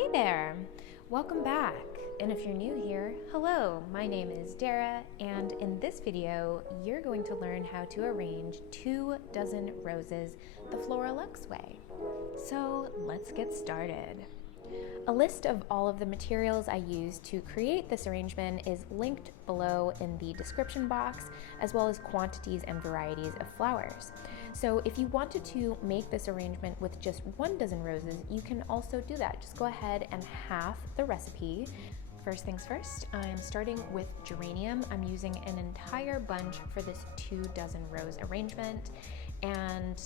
Hey there, welcome back. And if you're new here, hello, my name is Dara, and in this video, you're going to learn how to arrange 2 dozen roses the FLORA LUX way. So let's get started. A list of all of the materials I used to create this arrangement is linked below in the description box, as well as quantities and varieties of flowers. So if you wanted to make this arrangement with just 1 dozen roses, you can also do that. Just go ahead and half the recipe. First things first, I'm starting with geranium. I'm using an entire bunch for this 2 dozen rose arrangement, and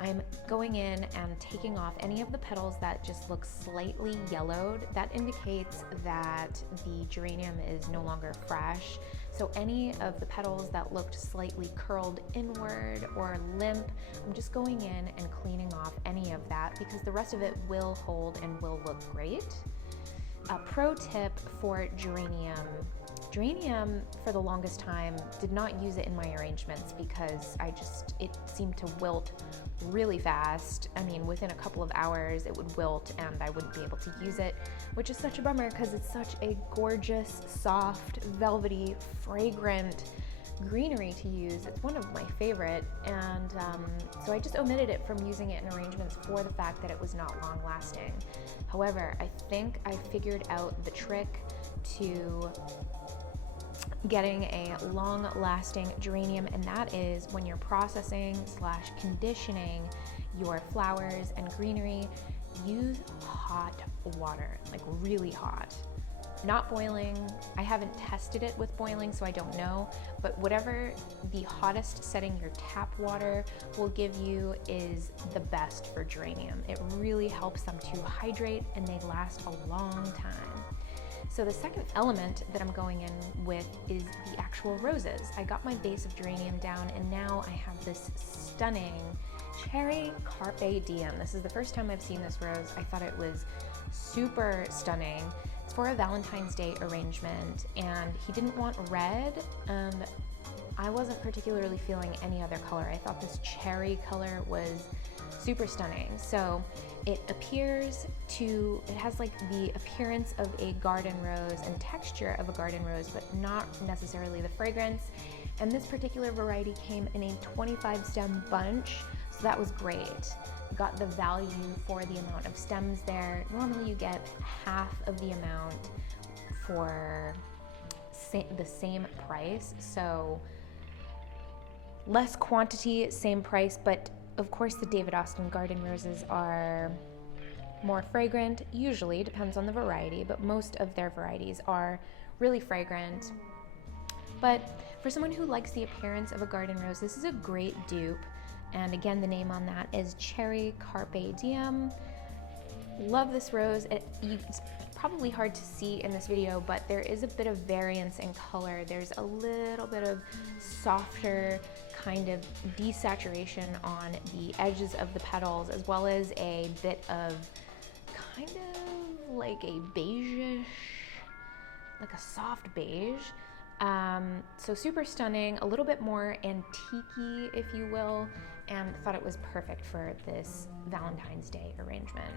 I'm going in and taking off any of the petals that just look slightly yellowed. That indicates that the geranium is no longer fresh. So any of the petals that looked slightly curled inward or limp, I'm just going in and cleaning off any of that because the rest of it will hold and will look great. A pro tip for geranium. Geranium, for the longest time, did not use it in my arrangements because it seemed to wilt really fast. I mean, within a couple of hours it would wilt and I wouldn't be able to use it, which is such a bummer because it's such a gorgeous, soft, velvety, fragrant greenery to use. It's one of my favorite, and so I just omitted it from using it in arrangements for the fact that it was not long lasting. However, I think I figured out the trick to getting a long-lasting geranium, and that is when you're processing / conditioning your flowers and greenery, use hot water, like really hot. Not boiling. I haven't tested it with boiling, so I don't know, but whatever the hottest setting your tap water will give you is the best for geranium. It really helps them to hydrate and they last a long time. So the second element that I'm going in with is the actual roses. I got my base of geranium down and now I have this stunning Cherry Carpediem. This is the first time I've seen this rose. I thought it was super stunning. It's for a Valentine's Day arrangement and he didn't want red and I wasn't particularly feeling any other color. I thought this cherry color was super stunning. So it has like the appearance of a garden rose and texture of a garden rose, but not necessarily the fragrance. And this particular variety came in a 25 stem bunch, so that was great. Got the value for the amount of stems there. Normally you get half of the amount for the same price, so less quantity, same price, but of course the David Austin garden roses are more fragrant, usually, depends on the variety, but most of their varieties are really fragrant. But for someone who likes the appearance of a garden rose, this is a great dupe. And again, the name on that is Cherry Carpediem. Love this rose. It's probably hard to see in this video, but there is a bit of variance in color. There's a little bit of softer kind of desaturation on the edges of the petals, as well as a bit of kind of like a beige-ish, like a soft beige. So super stunning, a little bit more antique-y, if you will, and thought it was perfect for this Valentine's Day arrangement.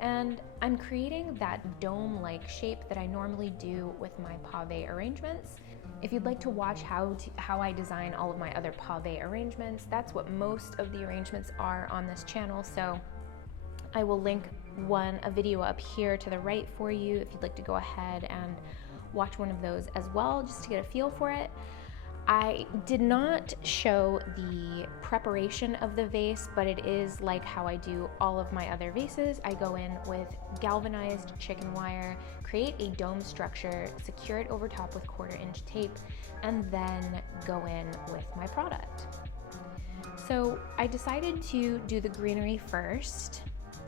And I'm creating that dome-like shape that I normally do with my pave arrangements. If you'd like to watch how I design all of my other pave arrangements, that's what most of the arrangements are on this channel, so I will link a video up here to the right for you if you'd like to go ahead and watch one of those as well, just to get a feel for it. I did not show the preparation of the vase, but it is like how I do all of my other vases. I go in with galvanized chicken wire, create a dome structure, secure it over top with 1/4-inch tape, and then go in with my product. So I decided to do the greenery first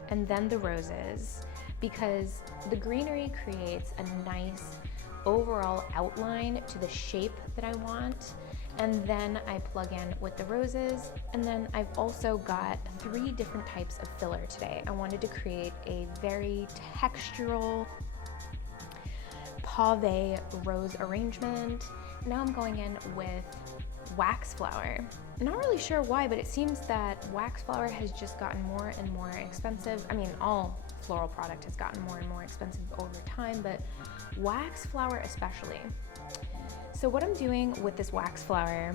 and then the roses because the greenery creates a nice overall outline to the shape that I want, and then I plug in with the roses. And then I've also got 3 different types of filler today. I wanted to create a very textural pave rose arrangement. Now I'm going in with Waxflower. I'm not really sure why, but it seems that Waxflower has just gotten more and more expensive. I mean, all floral product has gotten more and more expensive over time, but wax flower especially. So what I'm doing with this wax flower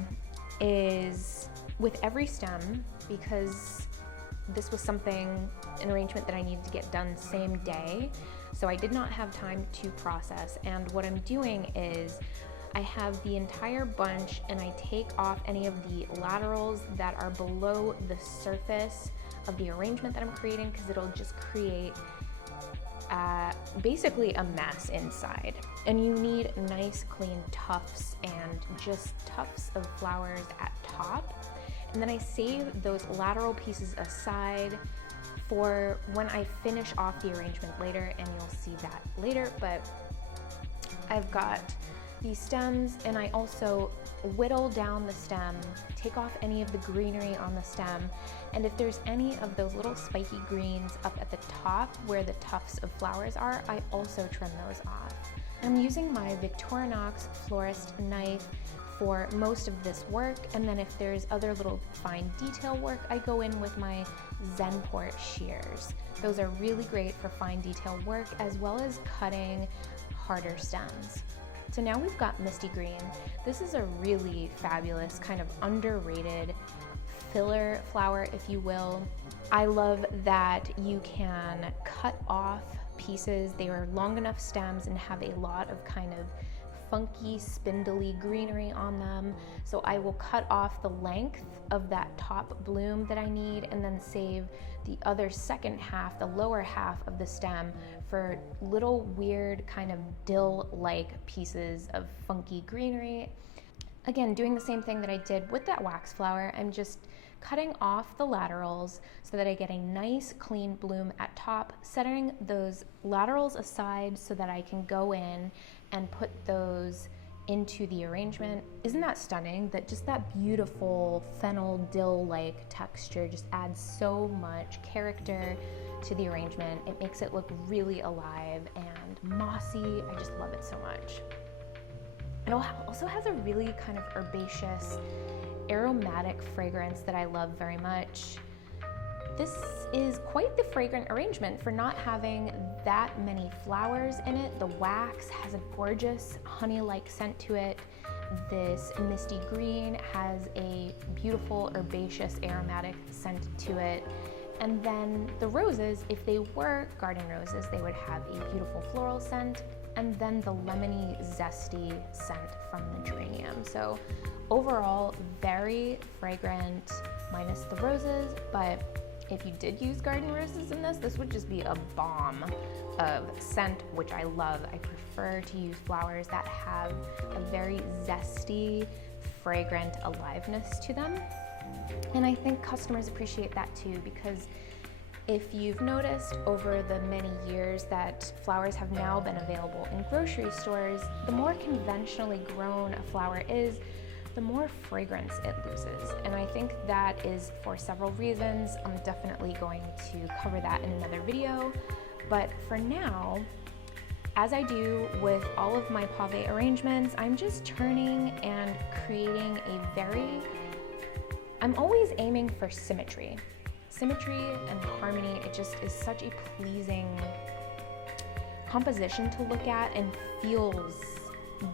is with every stem, because this was an arrangement that I needed to get done same day, so I did not have time to process. And what I'm doing is I have the entire bunch and I take off any of the laterals that are below the surface of the arrangement that I'm creating, because it'll just create basically a mess inside. And you need nice clean tufts and just tufts of flowers at top. And then I save those lateral pieces aside for when I finish off the arrangement later, and you'll see that later. But I've got these stems, and I also whittle down the stem, take off any of the greenery on the stem, and if there's any of those little spiky greens up at the top where the tufts of flowers are, I also trim those off. I'm using my Victorinox florist knife for most of this work, and then if there's other little fine detail work, I go in with my Zenport shears. Those are really great for fine detail work as well as cutting harder stems. So now we've got Misty Green. This is a really fabulous, kind of underrated filler flower, if you will. I love that you can cut off pieces. They are long enough stems and have a lot of kind of funky, spindly greenery on them. So I will cut off the length of that top bloom that I need and then save the other second half, the lower half of the stem, for little weird kind of dill-like pieces of funky greenery. Again, doing the same thing that I did with that wax flower, I'm just cutting off the laterals so that I get a nice clean bloom at top, setting those laterals aside so that I can go in and put those into the arrangement. Isn't that stunning? That just that beautiful fennel dill-like texture just adds so much character to the arrangement. It makes it look really alive and mossy. I just love it so much. It also has a really kind of herbaceous, aromatic fragrance that I love very much. This is quite the fragrant arrangement for not having that many flowers in it. The wax has a gorgeous honey-like scent to it. This Misty Green has a beautiful herbaceous aromatic scent to it. And then the roses, if they were garden roses, they would have a beautiful floral scent, and then the lemony, zesty scent from the geranium. So overall, very fragrant, minus the roses, but if you did use garden roses in this, this would just be a bomb of scent, which I love. I prefer to use flowers that have a very zesty, fragrant aliveness to them. And I think customers appreciate that too, because if you've noticed over the many years that flowers have now been available in grocery stores, the more conventionally grown a flower is, the more fragrance it loses. And I think that is for several reasons. I'm definitely going to cover that in another video. But for now, as I do with all of my pave arrangements, I'm just turning and creating I'm always aiming for symmetry. Symmetry and harmony, it just is such a pleasing composition to look at and feels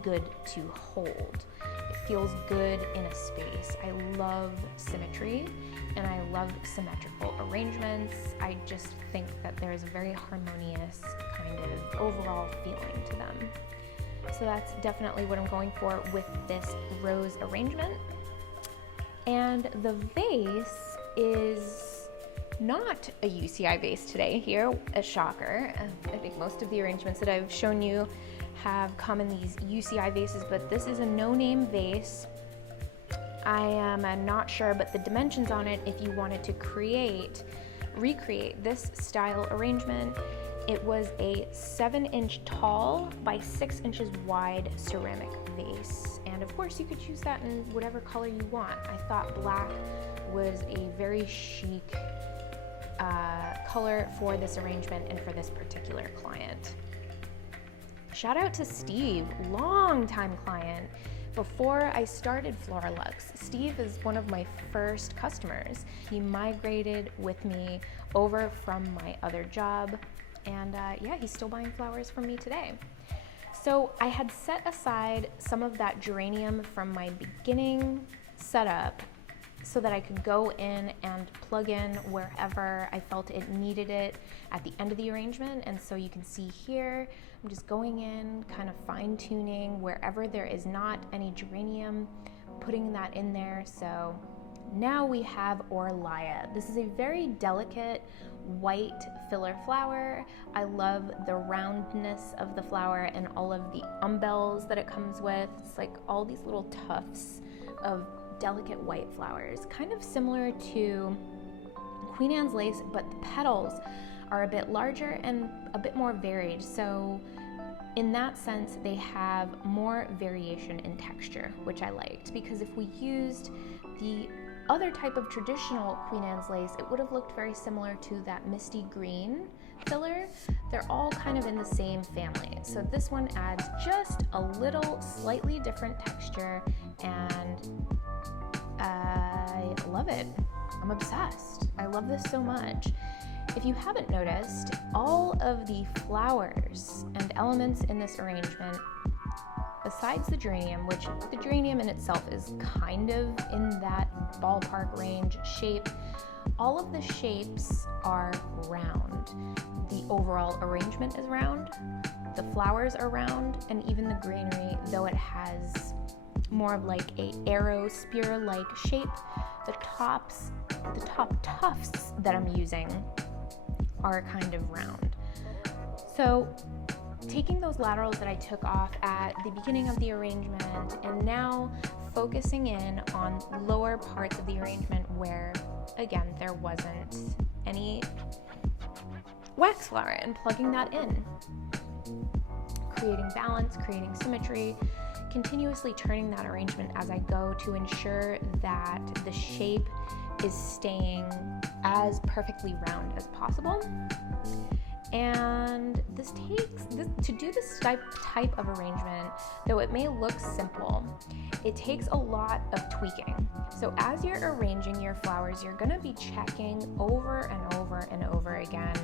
good to hold. It feels good in a space. I love symmetry and I love symmetrical arrangements. I just think that there's a very harmonious kind of overall feeling to them. So that's definitely what I'm going for with this rose arrangement. And the vase is not a UCI vase today here, a shocker. I think most of the arrangements that I've shown you have come in these UCI vases, but this is a no-name vase. I am not sure, but the dimensions on it, if you wanted to recreate this style arrangement, it was a 7-inch tall by 6 inches wide ceramic vase. And of course you could choose that in whatever color you want. I thought black was a very chic color for this arrangement and for this particular client. Shout out to Steve, longtime client. Before I started FLORA LUX, Steve is one of my first customers. He migrated with me over from my other job and yeah, he's still buying flowers from me today. So I had set aside some of that geranium from my beginning setup so that I could go in and plug in wherever I felt it needed it at the end of the arrangement. And so you can see here, I'm just going in, kind of fine tuning wherever there is not any geranium, putting that in there. So now we have Orlaya. This is a very delicate white filler flower. I love the roundness of the flower and all of the umbels that it comes with. It's like all these little tufts of delicate white flowers, kind of similar to Queen Anne's lace, but the petals are a bit larger and a bit more varied. So in that sense, they have more variation in texture, which I liked, because if we used the other type of traditional Queen Anne's lace, it would have looked very similar to that Misty Green filler. They're all kind of in the same family. So this one adds just a little slightly different texture, and I love it. I'm obsessed. I love this so much. If you haven't noticed, all of the flowers and elements in this arrangement, besides the geranium, which the geranium in itself is kind of in that ballpark range shape, all of the shapes are round. The overall arrangement is round, the flowers are round, and even the greenery, though it has more of like a arrow spear-like shape, the top tufts that I'm using are kind of round. So taking those laterals that I took off at the beginning of the arrangement and now focusing in on lower parts of the arrangement where, again, there wasn't any wax flower, and plugging that in, creating balance, creating symmetry, continuously turning that arrangement as I go to ensure that the shape is staying as perfectly round as possible. And to do this type of arrangement, though it may look simple, it takes a lot of tweaking. So as you're arranging your flowers, you're gonna be checking over and over and over again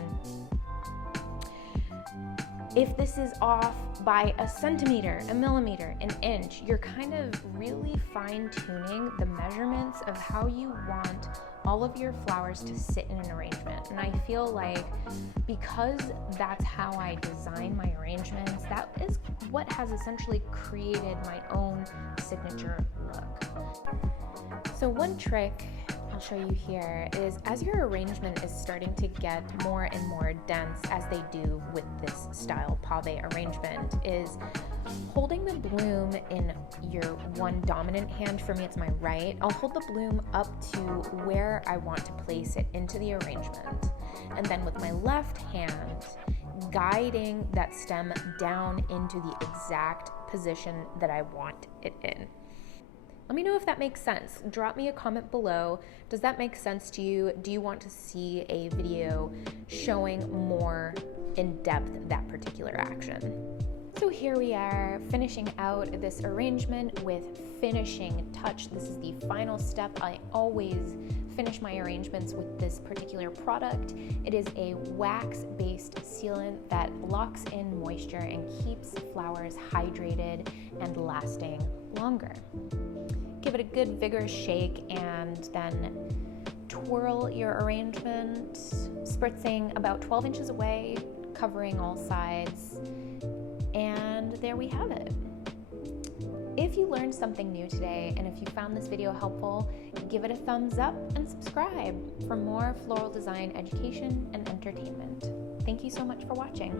if this is off by a centimeter, a millimeter, an inch. You're kind of really fine-tuning the measurements of how you want all of your flowers to sit in an arrangement. And I feel like because that's how I design my arrangements, that is what has essentially created my own signature look. So one trick I'll show you here is, as your arrangement is starting to get more and more dense, as they do with this style pave arrangement, is holding the bloom in your one dominant hand. For me, it's my right. I'll hold the bloom up to where I want to place it into the arrangement, and then with my left hand guiding that stem down into the exact position that I want it in. Let me know if that makes sense. Drop me a comment below. Does that make sense to you? Do you want to see a video showing more in depth that particular action? So here we are, finishing out this arrangement with finishing touch. This is the final step. I always finish my arrangements with this particular product. It is a wax-based sealant that locks in moisture and keeps flowers hydrated and lasting longer. Give it a good vigorous shake and then twirl your arrangement, spritzing about 12 inches away, covering all sides, and there we have it. If you learned something new today, and if you found this video helpful, give it a thumbs up and subscribe for more floral design education and entertainment. Thank you so much for watching.